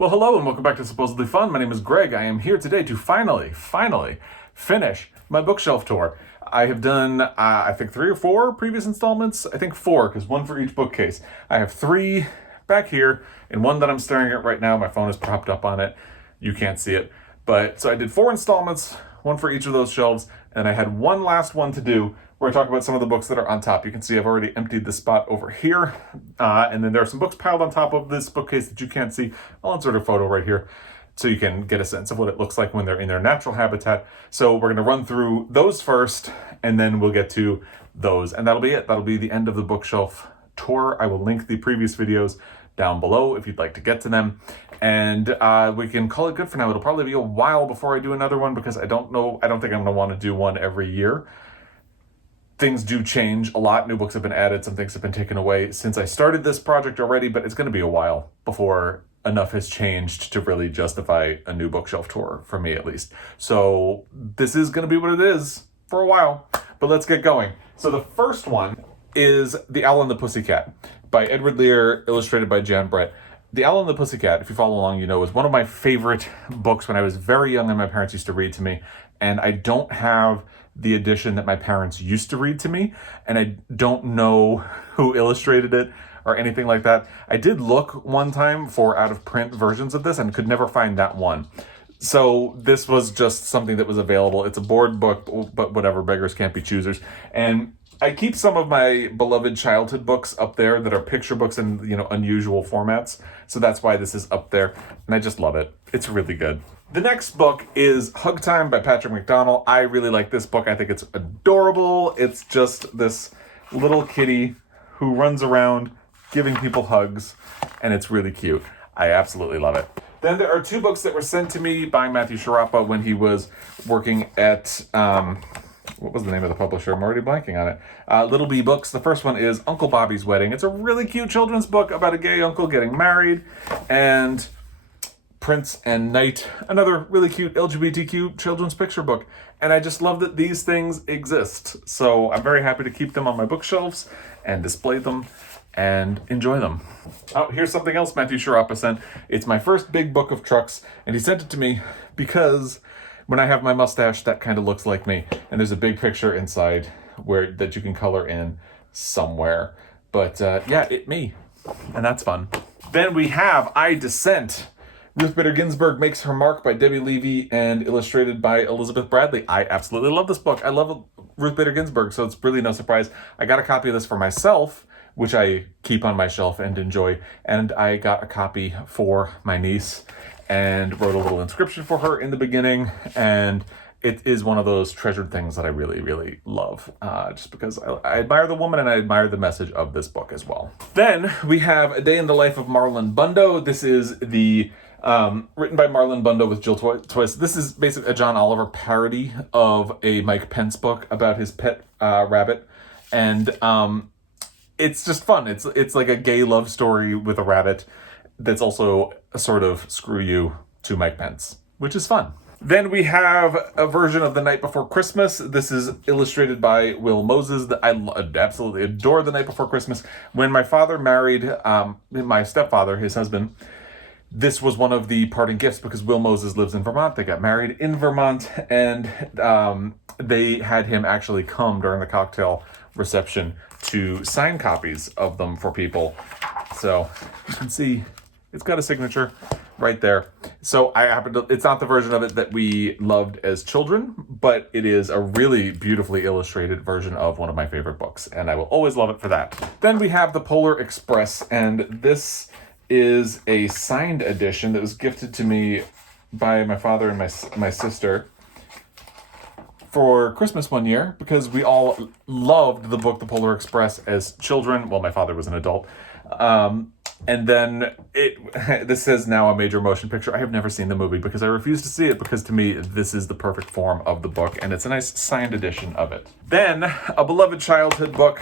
Well, hello and welcome back to Supposedly Fun. My name is Greg. I am here today to finally finish my bookshelf tour. I have done, I think 3 or 4 previous installments. I think 4, because one for each bookcase. I have 3 back here and one that I'm staring at right now. My phone is propped up on it. You can't see it. But so I did 4 installments, one for each of those shelves, and I had one last one to do where I talk about some of the books that are on top. You can see I've already emptied the spot over here, and then there are some books piled on top of this bookcase that you can't see. I'll insert a photo right here so you can get a sense of what it looks like when they're in their natural habitat. So we're going to run through those first, and then we'll get to those, and that'll be it. That'll be the end of the bookshelf tour. I will link the previous videos down below if you'd like to get to them, and we can call it good for now. It'll probably be a while before I do another one because I don't think I'm going to want to do one every year. Things do change a lot. New books have been added. Some things have been taken away since I started this project already, but it's going to be a while before enough has changed to really justify a new bookshelf tour, for me at least. So this is going to be what it is for a while, but let's get going. So the first one is The Owl and the Pussycat by Edward Lear, illustrated by Jan Brett. The Owl and the Pussycat, if you follow along, you know, is one of my favorite books when I was very young and my parents used to read to me. And I don't have the edition that my parents used to read to me, and I don't know who illustrated it or anything like that. I did look one time for out-of-print versions of this and could never find that one. So this was just something that was available. It's a board book, but whatever, beggars can't be choosers. And I keep some of my beloved childhood books up there that are picture books in, unusual formats. So that's why this is up there, and I just love it. It's really good. The next book is Hug Time by Patrick McDonnell. I really like this book. I think it's adorable. It's just this little kitty who runs around giving people hugs, and it's really cute. I absolutely love it. Then there are 2 books that were sent to me by Matthew Sharapa when he was working at, what was the name of the publisher? I'm already blanking on it. Little Bee Books. The first one is Uncle Bobby's Wedding. It's a really cute children's book about a gay uncle getting married, and Prince and Knight, another really cute LGBTQ children's picture book. And I just love that these things exist. So I'm very happy to keep them on my bookshelves and display them and enjoy them. Oh, here's something else Matthew Sharapa sent. It's my first big book of trucks, and he sent it to me because when I have my mustache, that kind of looks like me. And there's a big picture inside that you can color in somewhere. But me. And that's fun. Then we have I Dissent. Ruth Bader Ginsburg Makes Her Mark by Debbie Levy and illustrated by Elizabeth Bradley. I absolutely love this book. I love Ruth Bader Ginsburg, so it's really no surprise. I got a copy of this for myself, which I keep on my shelf and enjoy, and I got a copy for my niece and wrote a little inscription for her in the beginning, and it is one of those treasured things that I really, really love, just because I admire the woman and I admire the message of this book as well. Then we have A Day in the Life of Marlon Bundo. This is the written by Marlon Bundo with Jill Twist. This is basically a John Oliver parody of a Mike Pence book about his pet rabbit, and it's just fun. It's like a gay love story with a rabbit that's also a sort of screw you to Mike Pence, which is fun. Then we have a version of The Night Before Christmas. This is illustrated by Will Moses. I absolutely adore The Night Before Christmas. When my father married my stepfather, his husband, this was one of the parting gifts because Will Moses lives in Vermont. They got married in Vermont, and they had him actually come during the cocktail reception to sign copies of them for people. So you can see it's got a signature right there. So it's not the version of it that we loved as children, but it is a really beautifully illustrated version of one of my favorite books, and I will always love it for that. Then we have The Polar Express, and this is a signed edition that was gifted to me by my father and my sister for Christmas one year because we all loved the book The Polar Express as children. Well, my father was an adult. And then this says now a major motion picture. I have never seen the movie because I refuse to see it because to me this is the perfect form of the book, and it's a nice signed edition of it. Then a beloved childhood book,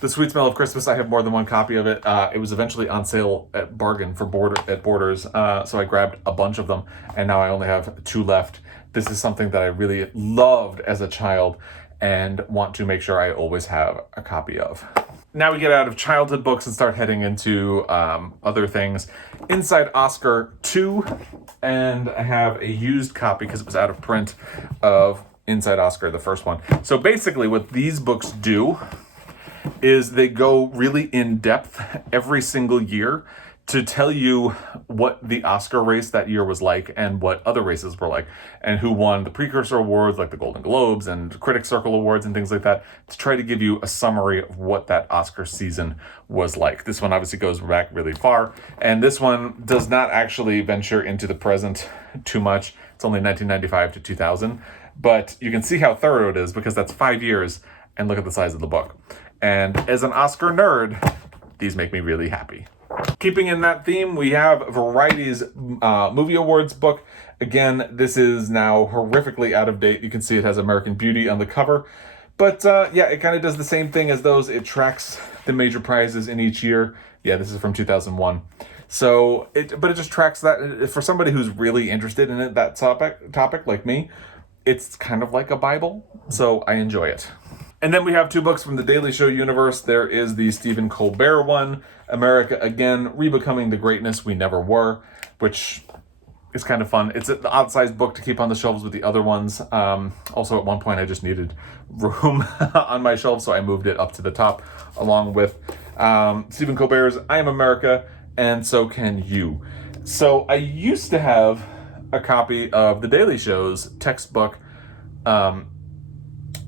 The Sweet Smell of Christmas. I have more than one copy of it. It was eventually on sale at bargain for Borders, so I grabbed a bunch of them, and now I only have 2 left. This is something that I really loved as a child, and want to make sure I always have a copy of. Now we get out of childhood books and start heading into other things. Inside Oscar 2, and I have a used copy because it was out of print of Inside Oscar, the first one. So basically what these books do is they go really in depth every single year to tell you what the Oscar race that year was like and what other races were like, and who won the precursor awards like the Golden Globes and Critics Circle Awards and things like that, to try to give you a summary of what that Oscar season was like. This one obviously goes back really far, and this one does not actually venture into the present too much. It's only 1995 to 2000, but you can see how thorough it is because that's 5 years, and look at the size of the book. And as an Oscar nerd, these make me really happy. Keeping in that theme, we have Variety's Movie Awards book. Again, this is now horrifically out of date. You can see it has American Beauty on the cover. But yeah, it kind of does the same thing as those. It tracks the major prizes in each year. Yeah, this is from 2001. So, it just tracks that. For somebody who's really interested in it, that topic like me, it's kind of like a Bible. So I enjoy it. And then we have 2 books from the Daily Show universe. There is the Stephen Colbert one, America Again, Rebecoming the Greatness We Never Were, which is kind of fun. It's an odd-sized book to keep on the shelves with the other ones. Also, at one point, I just needed room on my shelf, so I moved it up to the top, along with Stephen Colbert's I Am America, and So Can You. So I used to have a copy of the Daily Show's textbook,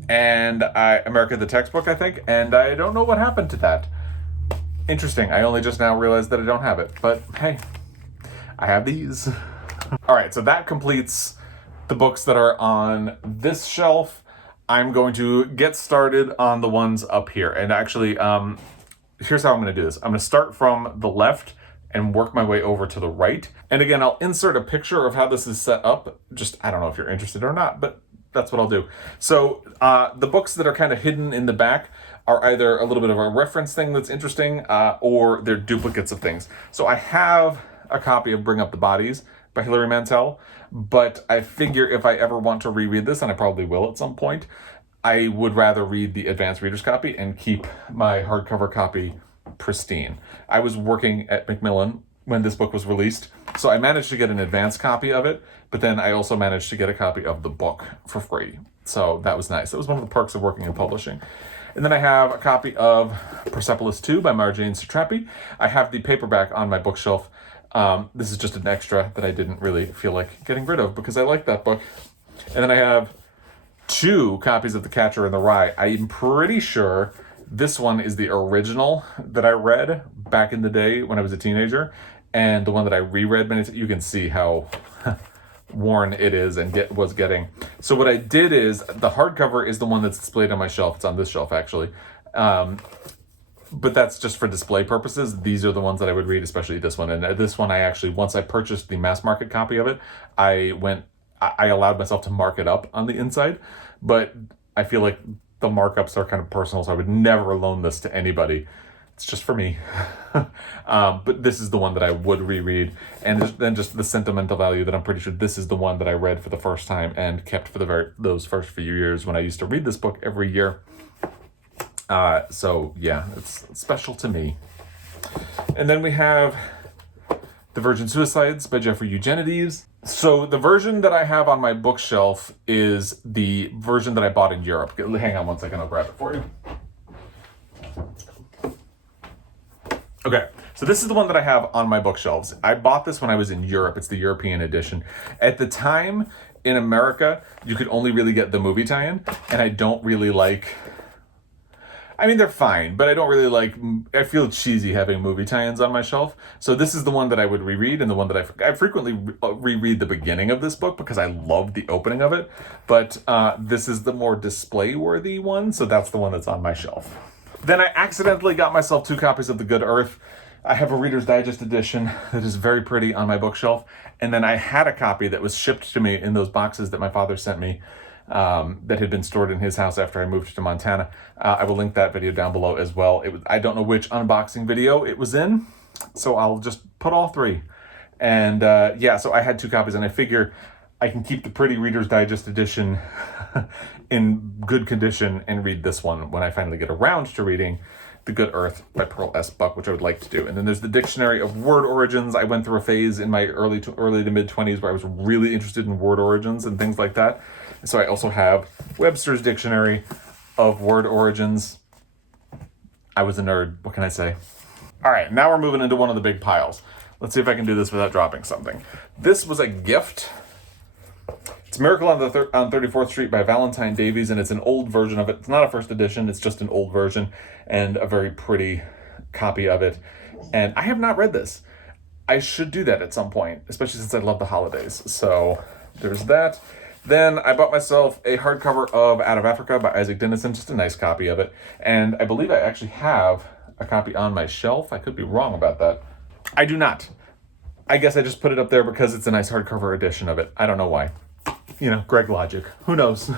and America the textbook, I think, and I don't know what happened to that. Interesting. I only just now realized that I don't have it, but hey, I have these. All right, so that completes the books that are on this shelf. I'm going to get started on the ones up here, and actually, here's how I'm going to do this. I'm going to start from the left and work my way over to the right. And again, I'll insert a picture of how this is set up. Just, I don't know if you're interested or not, but that's what I'll do. So the books that are kind of hidden in the back are either a little bit of a reference thing that's interesting, or they're duplicates of things. So I have a copy of Bring Up the Bodies by Hilary Mantel, but I figure if I ever want to reread this, and I probably will at some point, I would rather read the advanced reader's copy and keep my hardcover copy pristine. I was working at Macmillan when this book was released, so I managed to get an advanced copy of it, but then I also managed to get a copy of the book for free. So that was nice. That was one of the perks of working in publishing. And then I have a copy of Persepolis 2 by Marjane Satrapi. I have the paperback on my bookshelf. This is just an extra that I didn't really feel like getting rid of because I like that book. And then I have 2 copies of The Catcher in the Rye. I'm pretty sure this one is the original that I read back in the day when I was a teenager, and the one that I reread many times. You can see how worn it is and was getting. So what I did is, the hardcover is the one that's displayed on my shelf. It's on this shelf, actually. But that's just for display purposes. These are the ones that I would read, especially this one. And this one, I actually, once I purchased the mass market copy of it, I allowed myself to mark it up on the inside. But I feel like the markups are kind of personal, so I would never loan this to anybody. It's just for me. But this is the one that I would reread. And then just the sentimental value that I'm pretty sure this is the one that I read for the first time and kept for those first few years when I used to read this book every year. So yeah, it's special to me. And then we have The Virgin Suicides by Jeffrey Eugenides. So the version that I have on my bookshelf is the version that I bought in Europe. Hang on one second, I'll grab it for you. Okay, so this is the one that I have on my bookshelves. I bought this when I was in Europe. It's the European edition. At the time, in America, you could only really get the movie tie-in, and I don't really like... I mean, they're fine, but I don't really like... I feel cheesy having movie tie-ins on my shelf. So this is the one that I would reread, and the one that I frequently reread the beginning of this book because I love the opening of it. But this is the more display-worthy one, so that's the one that's on my shelf. Then I accidentally got myself 2 copies of The Good Earth. I have a Reader's Digest edition that is very pretty on my bookshelf. And then I had a copy that was shipped to me in those boxes that my father sent me that had been stored in his house after I moved to Montana. I will link that video down below as well. I don't know which unboxing video it was in, so I'll just put all 3. And yeah, so I had 2 copies, and I figure I can keep the pretty Reader's Digest edition in good condition and read this one when I finally get around to reading The Good Earth by Pearl S. Buck, which I would like to do. And then there's the Dictionary of Word Origins. I went through a phase in my early to mid 20s where I was really interested in word origins and things like that. So I also have Webster's Dictionary of Word Origins. I was a nerd. What can I say? All right, now we're moving into one of the big piles. Let's see if I can do this without dropping something. This was a gift. It's Miracle on 34th Street by Valentine Davies, and it's an old version of it. It's not a first edition, it's just an old version and a very pretty copy of it. And I have not read this. I should do that at some point, especially since I love the holidays. So there's that. Then I bought myself a hardcover of Out of Africa by Isaac Dinesen, just a nice copy of it. And I believe I actually have a copy on my shelf. I could be wrong about that. I do not. I guess I just put it up there because it's a nice hardcover edition of it. I don't know why. You know, Greg logic. Who knows?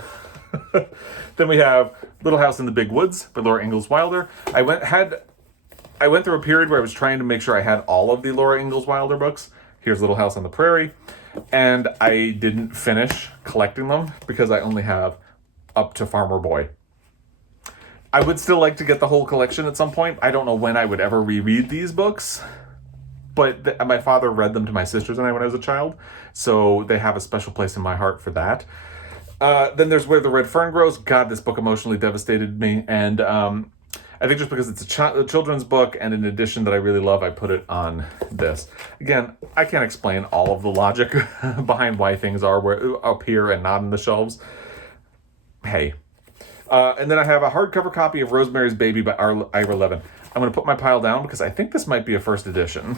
Then we have Little House in the Big Woods by Laura Ingalls Wilder. I went through a period where I was trying to make sure I had all of the Laura Ingalls Wilder books. Here's Little House on the Prairie. And I didn't finish collecting them because I only have up to Farmer Boy. I would still like to get the whole collection at some point. I don't know when I would ever reread these books. But my father read them to my sisters and I when I was a child, so they have a special place in my heart for that. Then there's Where the Red Fern Grows. God, this book emotionally devastated me, and I think just because it's a children's book and an edition that I really love, I put it on this. Again, I can't explain all of the logic behind why things are up here and not on the shelves. Hey. And then I have a hardcover copy of Rosemary's Baby by Ira Levin. I'm going to put my pile down because I think this might be a first edition.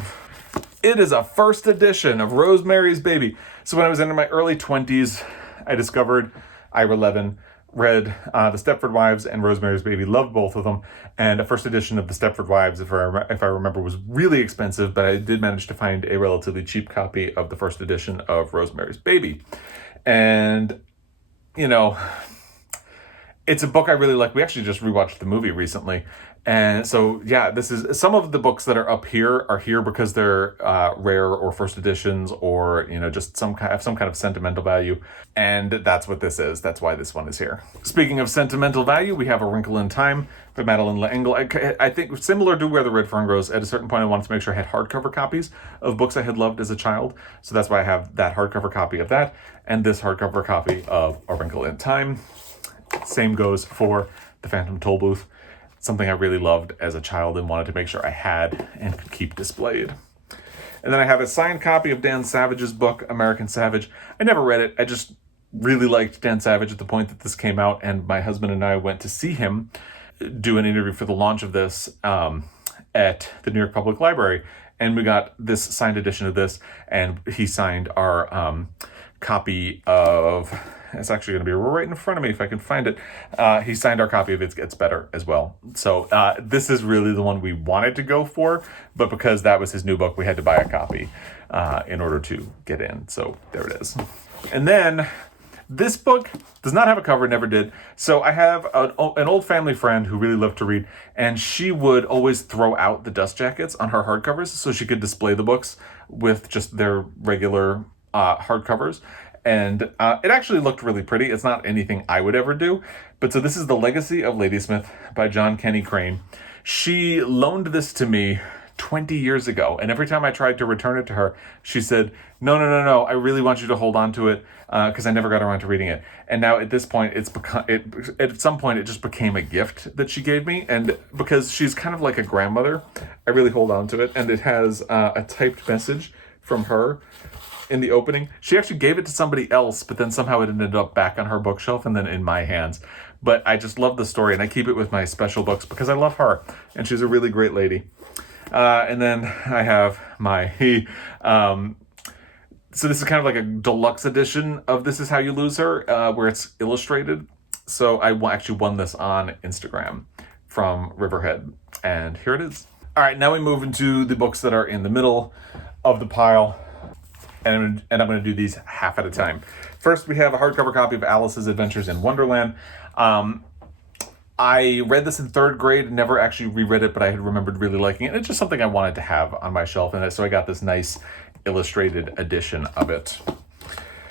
It is a first edition of Rosemary's Baby. So when I was in my early 20s, I discovered Ira Levin, read The Stepford Wives and Rosemary's Baby, loved both of them. And a first edition of The Stepford Wives, if I remember, was really expensive, but I did manage to find a relatively cheap copy of the first edition of Rosemary's Baby. And, you know, it's a book I really like. We actually just rewatched the movie recently. And so, yeah, this is some of the books that are here because they're rare or first editions or, you know, just have some kind of sentimental value. And that's what this is. That's why this one is here. Speaking of sentimental value, we have A Wrinkle in Time by Madeleine L'Engle. I think similar to Where the Red Fern Grows, at a certain point I wanted to make sure I had hardcover copies of books I had loved as a child. So that's why I have that hardcover copy of that and this hardcover copy of A Wrinkle in Time. Same goes for The Phantom Tollbooth. Something I really loved as a child and wanted to make sure I had and could keep displayed. And then I have a signed copy of Dan Savage's book, American Savage. I never read it. I just really liked Dan Savage at the point that this came out, and my husband and I went to see him do an interview for the launch of this at the New York Public Library. And we got this signed edition of this, and he signed our copy of... It's actually going to be right in front of me if I can find it. He signed our copy of It Gets Better as well. So this is really the one we wanted to go for, but because that was his new book, we had to buy a copy in order to get in. So there it is. And then this book does not have a cover, never did. So I have an old family friend who really loved to read, and she would always throw out the dust jackets on her hardcovers so she could display the books with just their regular hardcovers. And it actually looked really pretty. It's not anything I would ever do. But so this is The Legacy of Ladysmith by John Kenny Crane. She loaned this to me 20 years ago. And every time I tried to return it to her, she said, no, I really want you to hold on to it because I never got around to reading it. And now at this point, at some point, it just became a gift that she gave me. And because she's kind of like a grandmother, I really hold on to it. And it has a typed message from her in the opening. She actually gave it to somebody else, but then somehow it ended up back on her bookshelf and then in my hands. But I just love the story, and I keep it with my special books because I love her, and she's a really great lady. And then I have my... so this is kind of like a deluxe edition of This Is How You Lose Her, where it's illustrated. So I actually won this on Instagram from Riverhead, and here it is. All right, now we move into the books that are in the middle of the pile. And I'm going to do these half at a time. First, we have a hardcover copy of Alice's Adventures in Wonderland. I read this in third grade, never actually reread it, but I had remembered really liking it. It's just something I wanted to have on my shelf, and so I got this nice illustrated edition of it.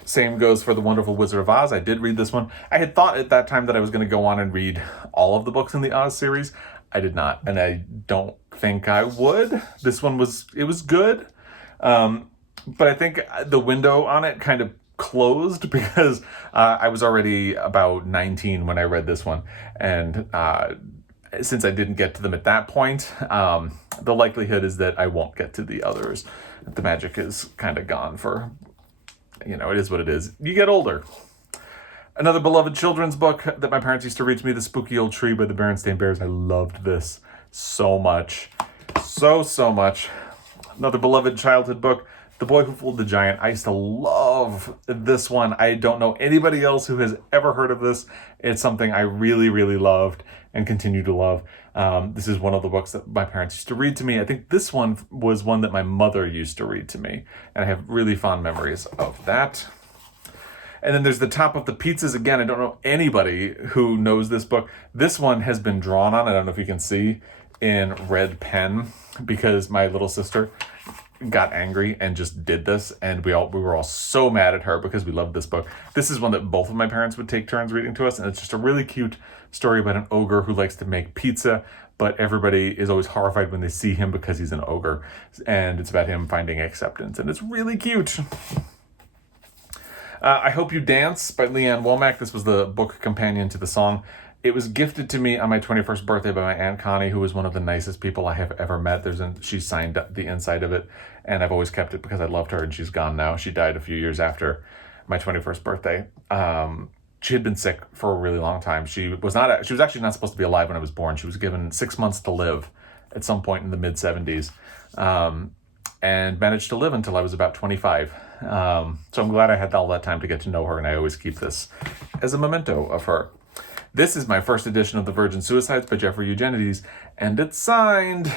Same goes for The Wonderful Wizard of Oz. I did read this one. I had thought at that time that I was going to go on and read all of the books in the Oz series. I did not, and I don't think I would. This one was good. But I think the window on it kind of closed because I was already about 19 when I read this one. And since I didn't get to them at that point, the likelihood is that I won't get to the others. The magic is kind of gone for, it is what it is. You get older. Another beloved children's book that my parents used to read to me, The Spooky Old Tree by the Berenstain Bears. I loved this so much. So much. Another beloved childhood book, The Boy Who Fooled the Giant. I used to love this one. I don't know anybody else who has ever heard of this. It's something I really, really loved and continue to love. This is one of the books that my parents used to read to me. I think this one was one that my mother used to read to me, and I have really fond memories of that. And then there's The Top of the Pizzas. Again, I don't know anybody who knows this book. This one has been drawn on, I don't know if you can see, in red pen, because my little sister got angry and just did this, and we were all so mad at her because we loved this book. This is one that both of my parents would take turns reading to us, and it's just a really cute story about an ogre who likes to make pizza, but everybody is always horrified when they see him because he's an ogre, and it's about him finding acceptance, and it's really cute. I Hope You Dance by Leanne Womack. This was the book companion to the song. It was gifted to me on my 21st birthday by my Aunt Connie, who was one of the nicest people I have ever met. She signed the inside of it, and I've always kept it because I loved her, and she's gone now. She died a few years after my 21st birthday. She had been sick for a really long time. She was actually not supposed to be alive when I was born. She was given 6 months to live at some point in the mid-70s, and managed to live until I was about 25. So I'm glad I had all that time to get to know her, and I always keep this as a memento of her. This is my first edition of The Virgin Suicides by Jeffrey Eugenides, and it's signed.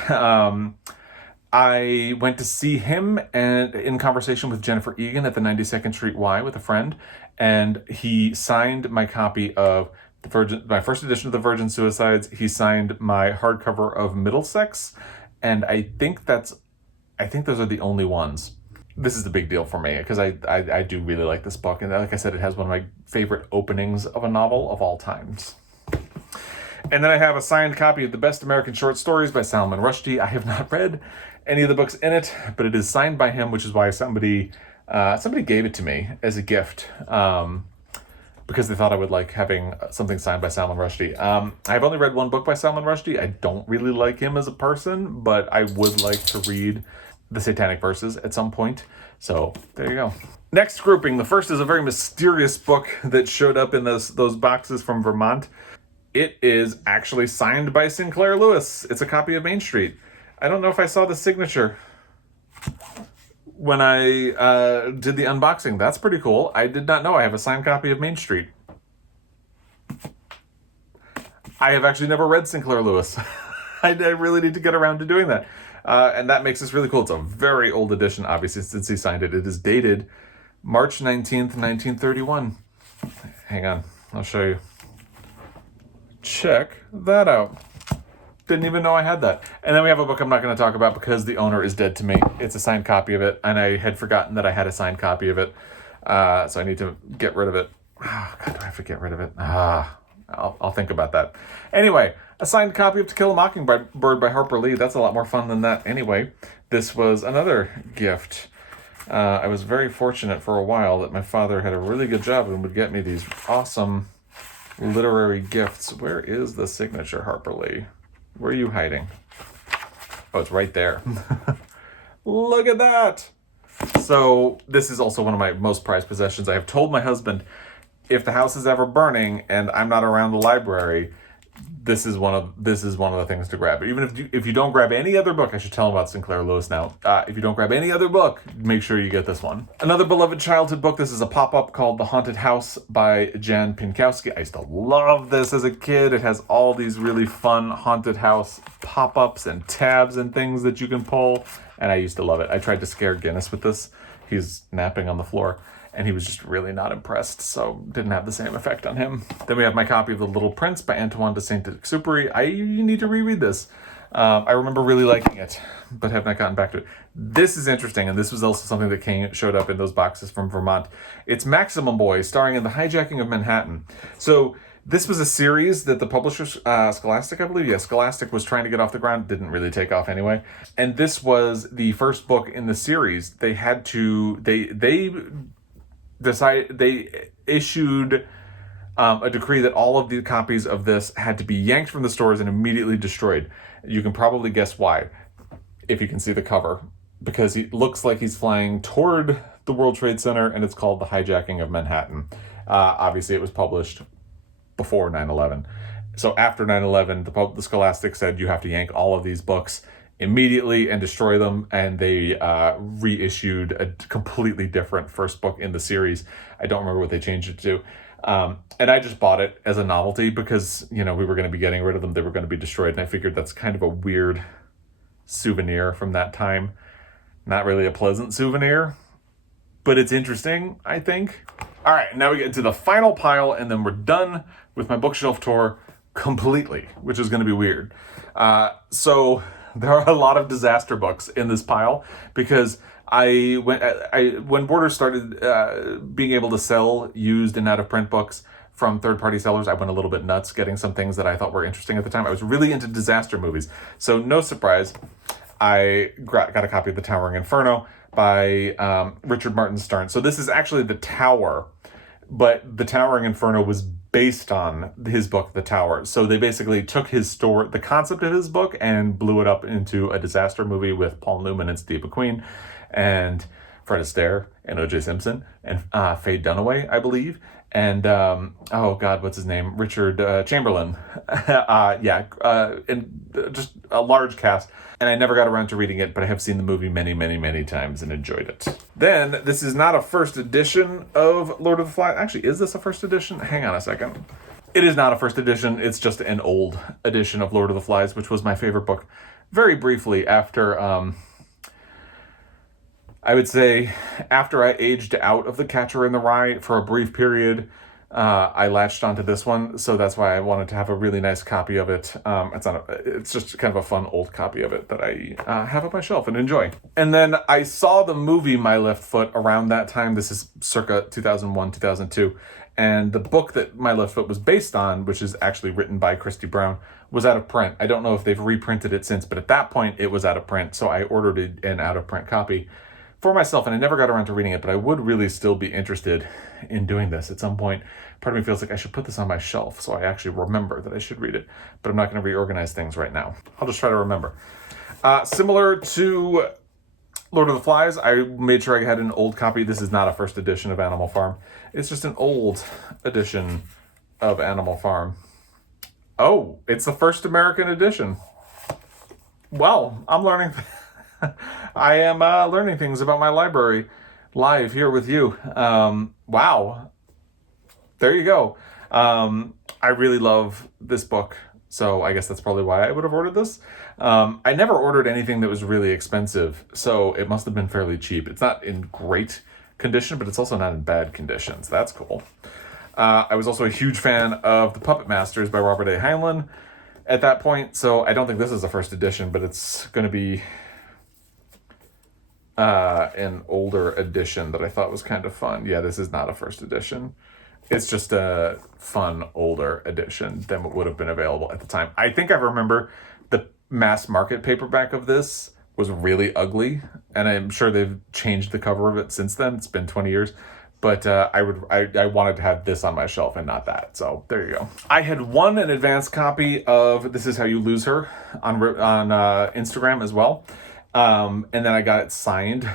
I went to see him and in conversation with Jennifer Egan at the 92nd Street Y with a friend, and he signed my copy of my first edition of The Virgin Suicides. He signed my hardcover of Middlesex, and I think those are the only ones. This is the big deal for me because I do really like this book. And like I said, it has one of my favorite openings of a novel of all times. And then I have a signed copy of The Best American Short Stories by Salman Rushdie. I have not read any of the books in it, but it is signed by him, which is why somebody gave it to me as a gift because they thought I would like having something signed by Salman Rushdie. I've only read one book by Salman Rushdie. I don't really like him as a person, but I would like to read the Satanic Verses at some point. So there you go. Next grouping. The first is a very mysterious book that showed up in those boxes from Vermont. It is actually signed by Sinclair Lewis. It's a copy of Main Street. I don't know if I saw the signature when I did the unboxing. That's pretty cool. I did not know I have a signed copy of Main Street. I have actually never read Sinclair Lewis. I really need to get around to doing that. And that makes this really cool. It's a very old edition, obviously, since he signed it. It is dated March 19th, 1931. Hang on, I'll show you. Check that out. Didn't even know I had that. And then we have a book I'm not going to talk about because the owner is dead to me. It's a signed copy of it, and I had forgotten that I had a signed copy of it. So I need to get rid of it. Oh, God, do I have to get rid of it? I'll think about that. Anyway, a signed copy of To Kill a Mockingbird by Harper Lee. That's a lot more fun than that anyway. This was another gift. I was very fortunate for a while that my father had a really good job and would get me these awesome literary gifts. Where is the signature, Harper Lee? Where are you hiding? Oh, it's right there. Look at that. So this is also one of my most prized possessions. I have told my husband, if the house is ever burning and I'm not around the library, this is one of the things to grab. Even if you don't grab any other book, I should tell him about Sinclair Lewis now. If you don't grab any other book, make sure you get this one. Another beloved childhood book. This is a pop-up called The Haunted House by Jan Pinkowski. I used to love this as a kid. It has all these really fun haunted house pop-ups and tabs and things that you can pull, and I used to love it. I tried to scare Guinness with this. He's napping on the floor, and he was just really not impressed, so didn't have the same effect on him. Then we have my copy of The Little Prince by Antoine de Saint-Exupéry. You need to reread this. I remember really liking it, but have not gotten back to it. This is interesting, and this was also something that showed up in those boxes from Vermont. It's Maximum Boy, starring in The Hijacking of Manhattan. So this was a series that the publisher, Scholastic, I believe, Scholastic was trying to get off the ground. Didn't really take off anyway. And this was the first book in the series. They issued a decree that all of the copies of this had to be yanked from the stores and immediately destroyed. You can probably guess why, if you can see the cover, because he looks like he's flying toward the World Trade Center, and it's called The Hijacking of Manhattan. Obviously, it was published before 9/11. So after 9/11, the Scholastic said you have to yank all of these books immediately and destroy them, and they reissued a completely different first book in the series. I don't remember what they changed it to. And I just bought it as a novelty because, we were going to be getting rid of them. They were going to be destroyed. And I figured that's kind of a weird souvenir from that time. Not really a pleasant souvenir, but it's interesting, I think. All right, now we get into the final pile, and then we're done with my bookshelf tour completely, which is going to be weird. So there are a lot of disaster books in this pile because when Borders started being able to sell used and out of print books from third-party sellers, I went a little bit nuts getting some things that I thought were interesting at the time. I was really into disaster movies. So no surprise, I got a copy of The Towering Inferno by Richard Martin Stearns. So this is actually The Tower, but The Towering Inferno was based on his book, The Tower. So they basically took the concept of his book and blew it up into a disaster movie with Paul Newman and Steve McQueen and Fred Astaire and O.J. Simpson and Faye Dunaway, I believe. And, oh God, what's his name? Richard Chamberlain. And just a large cast. And I never got around to reading it, but I have seen the movie many, many, many times and enjoyed it. Then, this is not a first edition of Lord of the Flies. Actually, is this a first edition? Hang on a second. It is not a first edition. It's just an old edition of Lord of the Flies, which was my favorite book. Very briefly, after I would say after I aged out of The Catcher in the Rye for a brief period, I latched onto this one, so that's why I wanted to have a really nice copy of it. It's just kind of a fun old copy of it that I have on my shelf and enjoy. And then I saw the movie My Left Foot around that time. This is circa 2001, 2002. And the book that My Left Foot was based on, which is actually written by Christy Brown, was out of print. I don't know if they've reprinted it since, but at that point it was out of print, so I ordered an out-of-print copy for myself, and I never got around to reading it, but I would really still be interested in doing this at some point. Part of me feels like I should put this on my shelf so I actually remember that I should read it, but I'm not going to reorganize things right now. I'll just try to remember. Similar to Lord of the Flies, I made sure I had an old copy. This is not a first edition of Animal Farm. It's just an old edition of Animal Farm. Oh, it's the first American edition. Well, I'm learning... I am learning things about my library live here with you. Wow. There you go. I really love this book, so I guess that's probably why I would have ordered this. I never ordered anything that was really expensive, so it must have been fairly cheap. It's not in great condition, but it's also not in bad condition, so that's cool. I was also a huge fan of The Puppet Masters by Robert A. Heinlein at that point, so I don't think this is the first edition, but it's going to be an older edition that I thought was kind of fun. Yeah, this is not a first edition. It's just a fun older edition than what would have been available at the time. I think I remember the mass market paperback of this was really ugly, and I'm sure they've changed the cover of it since then. It's been 20 years. But I wanted to have this on my shelf and not that. So there you go. I had won an advance copy of This Is How You Lose Her on Instagram as well. And then I got it signed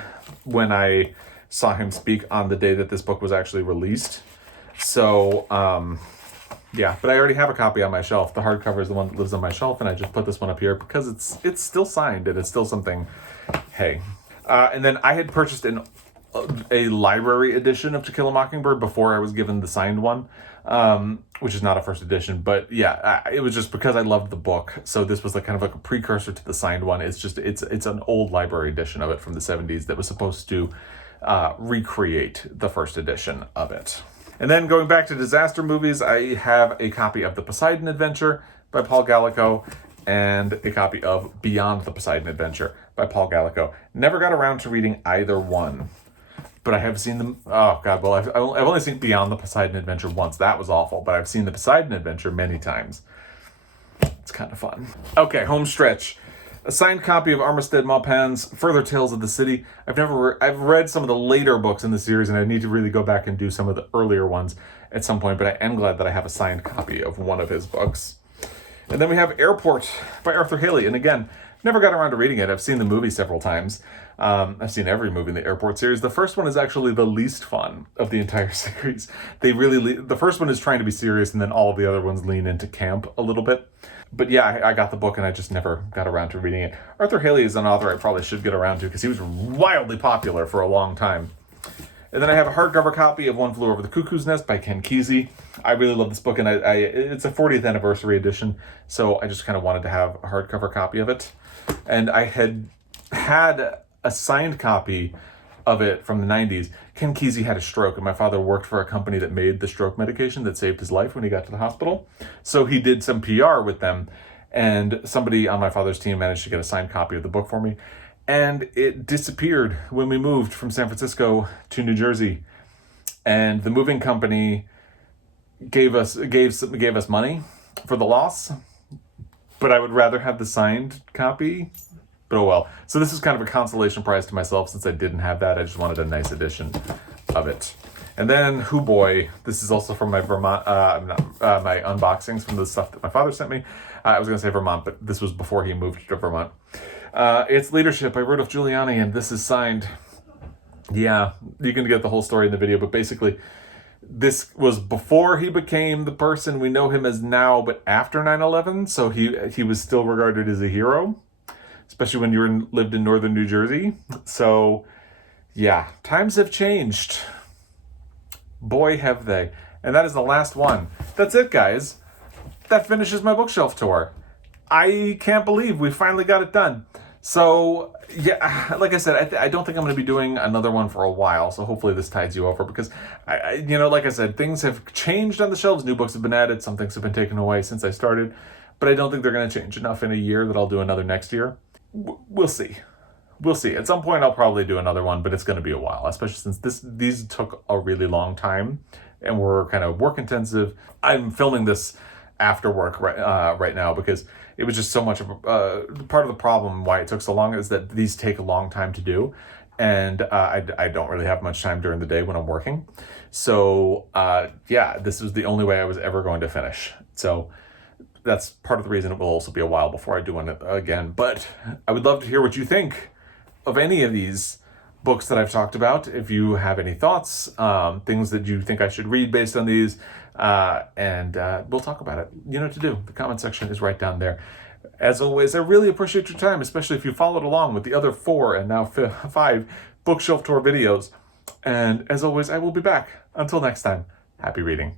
when I saw him speak on the day that this book was actually released. So, yeah, but I already have a copy on my shelf. The hardcover is the one that lives on my shelf, and I just put this one up here because it's still signed and it's still something, hey. And then I had purchased a library edition of To Kill a Mockingbird before I was given the signed one, which is not a first edition, but yeah, it was just because I loved the book. So this was kind of like a precursor to the signed one. It's an old library edition of it from the 70s that was supposed to recreate the first edition of it. And then going back to disaster movies, I have a copy of The Poseidon Adventure by Paul Gallico. and a copy of Beyond the Poseidon Adventure by Paul Gallico. Never got around to reading either one, but I have seen them. Oh God, well, I've only seen Beyond the Poseidon Adventure once. That was awful, but I've seen the Poseidon Adventure many times. It's kind of fun. Okay, home stretch. A signed copy of Armistead Maupin's Further Tales of the City. I've read some of the later books in the series, and I need to really go back and do some of the earlier ones at some point, but I am glad that I have a signed copy of one of his books. And then we have Airport by Arthur Haley. And again, never got around to reading it. I've seen the movie several times. I've seen every movie in the Airport series. The first one is actually the least fun of the entire series. The first one is trying to be serious, and then all of the other ones lean into camp a little bit. But yeah, I got the book and I just never got around to reading it. Arthur Haley is an author I probably should get around to because he was wildly popular for a long time. And then I have a hardcover copy of One Flew Over the Cuckoo's Nest by Ken Kesey. I really love this book, and it's a 40th anniversary edition, so I just kind of wanted to have a hardcover copy of it. And I had a signed copy of it from the 90s. Ken Kesey had a stroke, and my father worked for a company that made the stroke medication that saved his life when he got to the hospital. So he did some PR with them, and somebody on my father's team managed to get a signed copy of the book for me. And it disappeared when we moved from San Francisco to New Jersey. And the moving company gave us money for the loss, but I would rather have the signed copy. But oh well. So this is kind of a consolation prize to myself since I didn't have that. I just wanted a nice edition of it. And then, hoo boy, this is also from my Vermont, my unboxings from the stuff that my father sent me. I was going to say Vermont, but this was before he moved to Vermont. It's Leadership by Rudolph Giuliani, and this is signed. Yeah, you can get the whole story in the video, but basically, this was before he became the person we know him as now, but after 9/11, so he was still regarded as a hero, especially when you lived in northern New Jersey. So, yeah, times have changed. Boy, have they. And that is the last one. That's it, guys. That finishes my bookshelf tour. I can't believe we finally got it done. So, yeah, like I said, I don't think I'm going to be doing another one for a while, so hopefully this tides you over, because, like I said, things have changed on the shelves. New books have been added. Some things have been taken away since I started, but I don't think they're going to change enough in a year that I'll do another next year. We'll see. We'll see. At some point, I'll probably do another one, but it's going to be a while, especially since these took a really long time and were kind of work intensive. I'm filming this after work right now because it was just so much of part of the problem why it took so long is that these take a long time to do, and I don't really have much time during the day when I'm working. So this was the only way I was ever going to finish. So that's part of the reason it will also be a while before I do one again. But I would love to hear what you think of any of these books that I've talked about. If you have any thoughts, things that you think I should read based on these, and we'll talk about it. You know what to do. The comment section is right down there. As always, I really appreciate your time, especially if you followed along with the other 4 and now 5 bookshelf tour videos. And as always, I will be back. Until next time, happy reading.